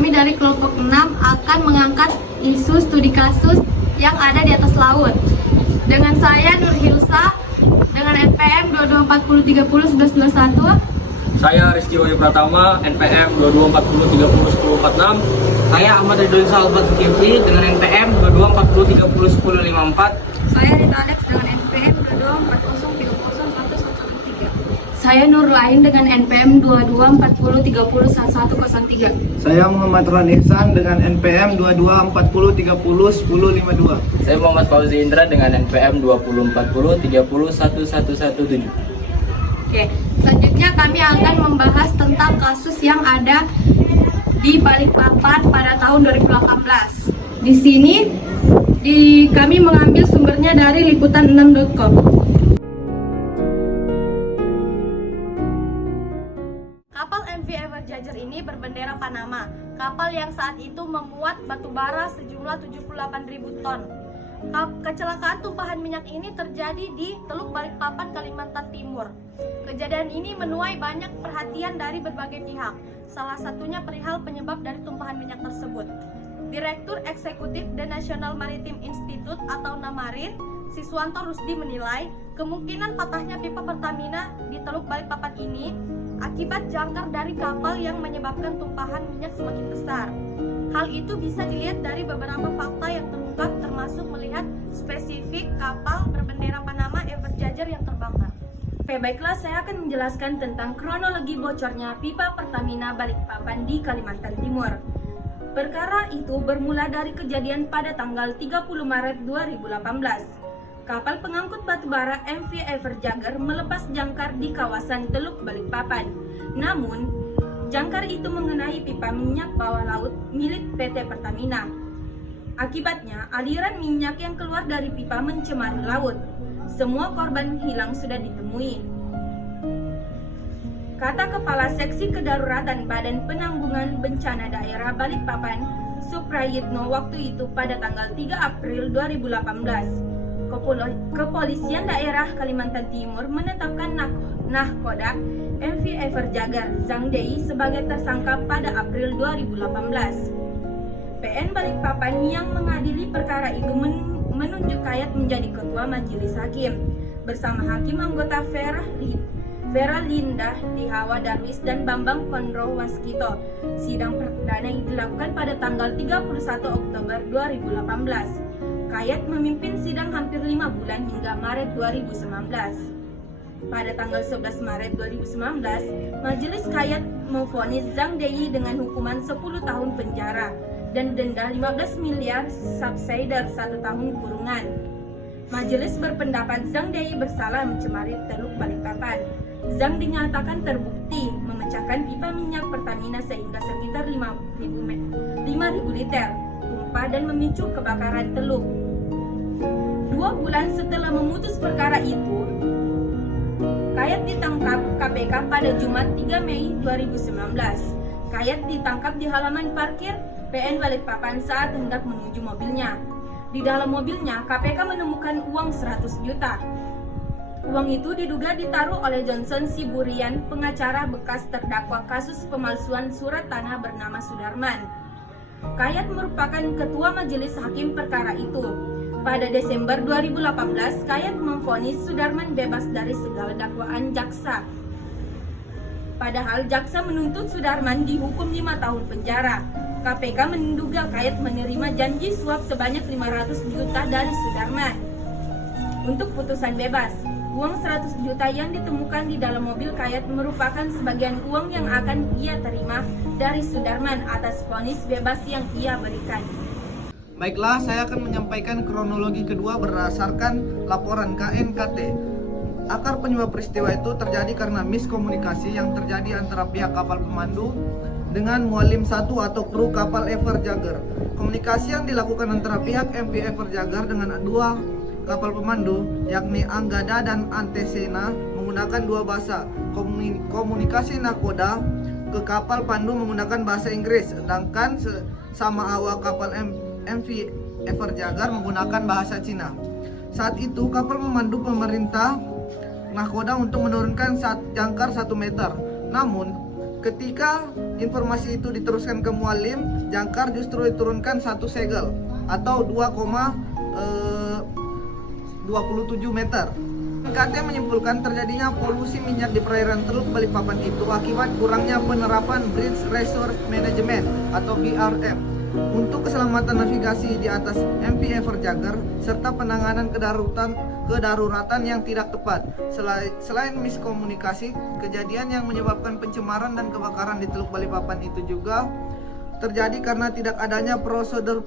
kami dari kelompok 6 akan mengangkat isu studi kasus yang ada di atas laut. Dengan saya Nur Hilsa, dengan NPM 2240301121. Saya Rizky Wahyu Pratama, NPM 2240301046. Saya Ahmad Ridwan Salvat Kifli dengan NPM 2240301054. Saya Rita Alex dengan NPM 2240301113. Saya Nur Lain dengan NPM 2240301103. Saya Muhammad Rani Ihsan dengan NPM 2240301052. Saya Muhammad Fauzi Indra dengan NPM 2040301117. Oke, selanjutnya kami akan membahas tentang kasus yang ada di Balikpapan pada tahun 2018. Di sini kami mengambil sumbernya dari liputan6.com. Kapal MV Everjager ini berbendera Panama. Kapal yang saat itu memuat batu bara sejumlah 78.000 ton. Kecelakaan tumpahan minyak ini terjadi di Teluk Balikpapan, Kalimantan Timur. Kejadian ini menuai banyak perhatian dari berbagai pihak. Salah satunya perihal penyebab dari tumpahan minyak tersebut. Direktur Eksekutif The National Maritime Institute atau NAMARIN, Siswanto Rusdi menilai kemungkinan patahnya pipa Pertamina di Teluk Balikpapan ini akibat jangkar dari kapal yang menyebabkan tumpahan minyak semakin besar. Hal itu bisa dilihat dari beberapa fakta yang terungkap, termasuk melihat spesifik kapal berbendera Panama Everjager yang terbakar. Oke, baiklah, saya akan menjelaskan tentang kronologi bocornya pipa Pertamina Balikpapan di Kalimantan Timur. Perkara itu bermula dari kejadian pada tanggal 30 Maret 2018. Kapal pengangkut batubara MV Everjager melepas jangkar di kawasan Teluk Balikpapan. Namun, jangkar itu mengenai pipa minyak bawah laut milik PT Pertamina. Akibatnya, aliran minyak yang keluar dari pipa mencemari laut. Semua korban hilang sudah ditemui. Kata Kepala Seksi Kedaruratan Badan Penanggungan Bencana Daerah Balikpapan, Suprayitno, waktu itu pada tanggal 3 April 2018. Kepolisian Daerah Kalimantan Timur menetapkan nahkoda MV Everjager Zhang Dei sebagai tersangka pada April 2018. PN Balikpapan yang mengadili perkara itu menunjuk Kayat menjadi ketua majelis hakim bersama hakim anggota Vera Linda Dihawa Darwis dan Bambang Kondro Waskito. Sidang perdana yang dilakukan pada tanggal 31 Oktober 2018. Kayat memimpin sidang hampir 5 bulan hingga Maret 2019. Pada tanggal 11 Maret 2019, Majelis Kayat memvonis Zhang Dei dengan hukuman 10 tahun penjara dan denda 15 miliar subsidiar 1 tahun kurungan. Majelis berpendapat Zhang Dei bersalah mencemari Teluk Balikpapan. Zhang dinyatakan terbukti memecahkan pipa minyak Pertamina sehingga sekitar 5.000 liter tumpah dan memicu kebakaran teluk. 2 bulan setelah memutus perkara itu, Kayat ditangkap KPK pada Jumat 3 Mei 2019. Kayat ditangkap di halaman parkir PN Balikpapan saat hendak menuju mobilnya. Di dalam mobilnya, KPK menemukan uang 100 juta. Uang itu diduga ditaruh oleh Johnson Siburian, pengacara bekas terdakwa kasus pemalsuan surat tanah bernama Sudarman. Kayat merupakan ketua majelis hakim perkara itu. Pada Desember 2018, Kayat memvonis Sudarman bebas dari segala dakwaan jaksa. Padahal jaksa menuntut Sudarman dihukum 5 tahun penjara. KPK menduga Kayat menerima janji suap sebanyak 500 juta dari Sudarman untuk putusan bebas. Uang 100 juta yang ditemukan di dalam mobil Kayat merupakan sebagian uang yang akan ia terima dari Sudarman atas vonis bebas yang ia berikan. Baiklah, saya akan menyampaikan kronologi kedua berdasarkan laporan KNKT. Akar penyebab peristiwa itu terjadi karena miskomunikasi yang terjadi antara pihak kapal pemandu dengan mualim 1 atau kru kapal Everjager. Komunikasi yang dilakukan antara pihak MV Everjager dengan 2 kapal pemandu, yakni Anggada dan Antesena, menggunakan 2 bahasa. Komunikasi nakoda ke kapal pandu menggunakan bahasa Inggris, sedangkan sama awak kapal MV Everjager menggunakan bahasa Cina. Saat itu kapal memandu pemerintah nahkoda untuk menurunkan jangkar 1 meter. Namun Ketika informasi itu diteruskan ke mualim, jangkar justru diturunkan 1 segel atau 2,27 meter. KT menyimpulkan terjadinya polusi minyak di perairan Teluk Balikpapan itu akibat kurangnya penerapan Bridge Resource Management atau BRM untuk keselamatan navigasi di atas MV Everjagger serta penanganan kedaruratan yang tidak tepat. Selain miskomunikasi, kejadian yang menyebabkan pencemaran dan kebakaran di Teluk Balikpapan itu juga terjadi karena tidak adanya prosedur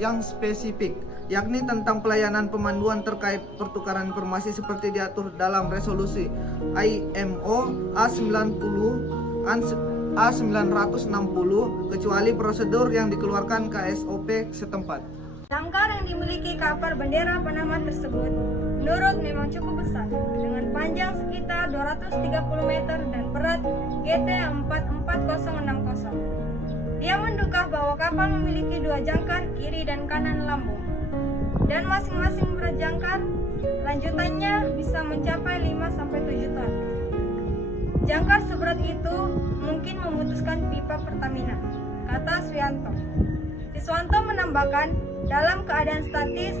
yang spesifik, yakni tentang pelayanan pemanduan terkait pertukaran informasi seperti diatur dalam resolusi IMO A960 kecuali prosedur yang dikeluarkan KSOP setempat. Jangkar yang dimiliki kapal bendera Panama tersebut menurut memang cukup besar dengan panjang sekitar 230 meter dan berat GT 44060. Dia menduga bahwa kapal memiliki 2 jangkar kiri dan kanan lambung dan masing-masing berat jangkar lanjutannya bisa mencapai 5-7 ton. Jangkar seberat itu mungkin memutuskan pipa Pertamina, kata Swianto. Siswanto menambahkan, dalam keadaan statis,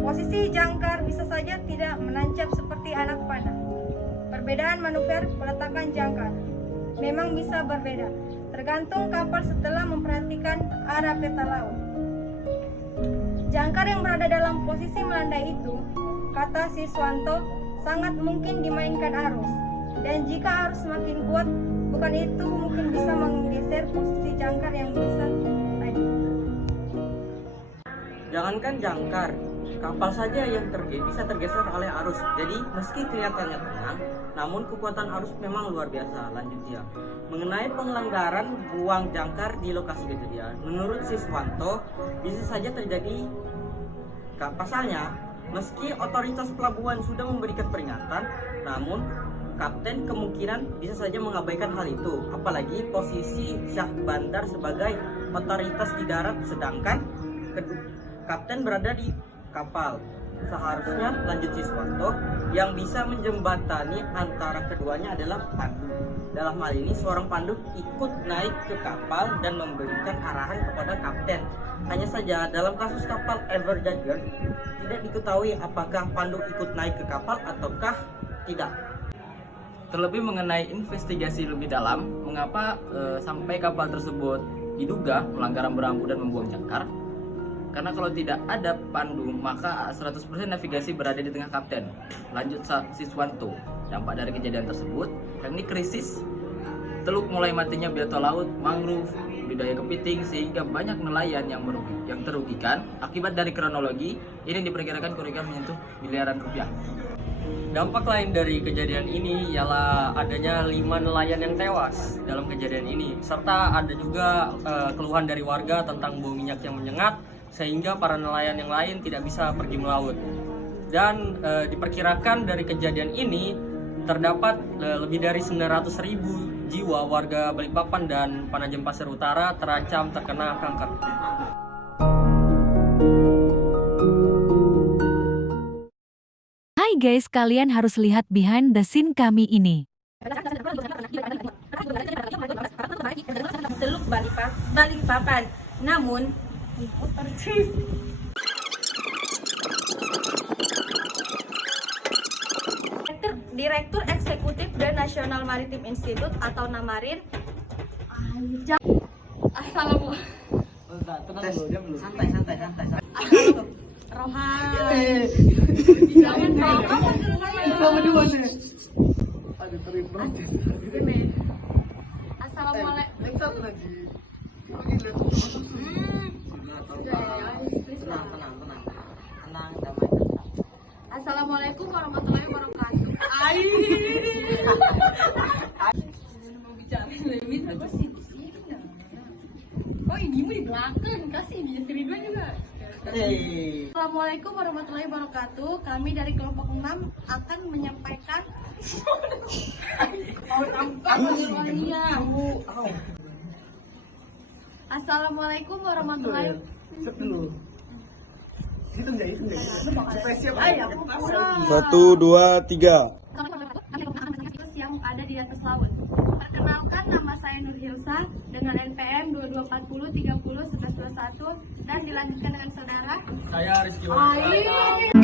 posisi jangkar bisa saja tidak menancap seperti anak panah. Perbedaan manuver peletakan jangkar memang bisa berbeda, tergantung kapal setelah memperhatikan arah peta laut. Jangkar yang berada dalam posisi melandai itu, kata Siswanto, sangat mungkin dimainkan arus. Dan jika arus semakin kuat, bukan itu mungkin bisa menggeser posisi jangkar yang besar tadi. Jangankan jangkar, kapal saja yang bisa tergeser oleh arus. Jadi meski kelihatannya tenang, namun kekuatan arus memang luar biasa. Lanjut dia. Mengenai pelanggaran buang jangkar di lokasi kejadian, menurut Siswanto bisa saja terjadi. Pasalnya, meski otoritas pelabuhan sudah memberikan peringatan, namun kapten kemungkinan bisa saja mengabaikan hal itu. Apalagi posisi Syah Bandar sebagai otoritas di darat, sedangkan kapten berada di kapal. Seharusnya, lanjut Siswanto, yang bisa menjembatani antara keduanya adalah pandu. Dalam hal ini, seorang pandu ikut naik ke kapal dan memberikan arahan kepada kapten. Hanya saja, dalam kasus kapal Everjagger, tidak diketahui apakah pandu ikut naik ke kapal ataukah tidak. Terlebih mengenai investigasi lebih dalam, mengapa sampai kapal tersebut diduga pelanggaran berambu dan membuang jangkar? Karena kalau tidak ada pandu, maka 100% navigasi berada di tengah kapten. Lanjut Siswanto, dampak dari kejadian tersebut, yakni krisis teluk, mulai matinya biota laut, mangrove, budidaya kepiting, sehingga banyak nelayan yang terugikan. Akibat dari kronologi, ini diperkirakan kerugian menyentuh miliaran rupiah. Dampak lain dari kejadian ini ialah adanya 5 nelayan yang tewas dalam kejadian ini, serta ada juga keluhan dari warga tentang bau minyak yang menyengat, sehingga para nelayan yang lain tidak bisa pergi melaut. Dan diperkirakan dari kejadian ini terdapat lebih dari 900.000 jiwa warga Balikpapan dan Panajam Pasir Utara terancam terkena kanker. Hai guys, kalian harus lihat behind the scene kami ini. Teluk Balikpapan. Namun Direktur Eksekutif The National Maritime Institute atau NAMARIN. Assalamualaikum. Santai. Rohan. Jangan bawa berdua sih. Ada terima. Assalamualaikum. Tenang, damai. Assalamualaikum warahmatullahi wabarakatuh. Mau bicara lebih apa sih? Oh, ini di belakang, kasih dia Ridwan juga. Assalamualaikum warahmatullahi wabarakatuh. Kami dari kelompok 6 akan menyampaikan Assalamualaikum warahmatullahi wabarakatuh. 1, 2, 3. Yang ada di atas laut. Perkenalkan, nama saya Nur Hilsa dengan NPM 2240 30 1121 dan dilanjutkan dengan saudara. Saya Rizky Wahyu Pratama.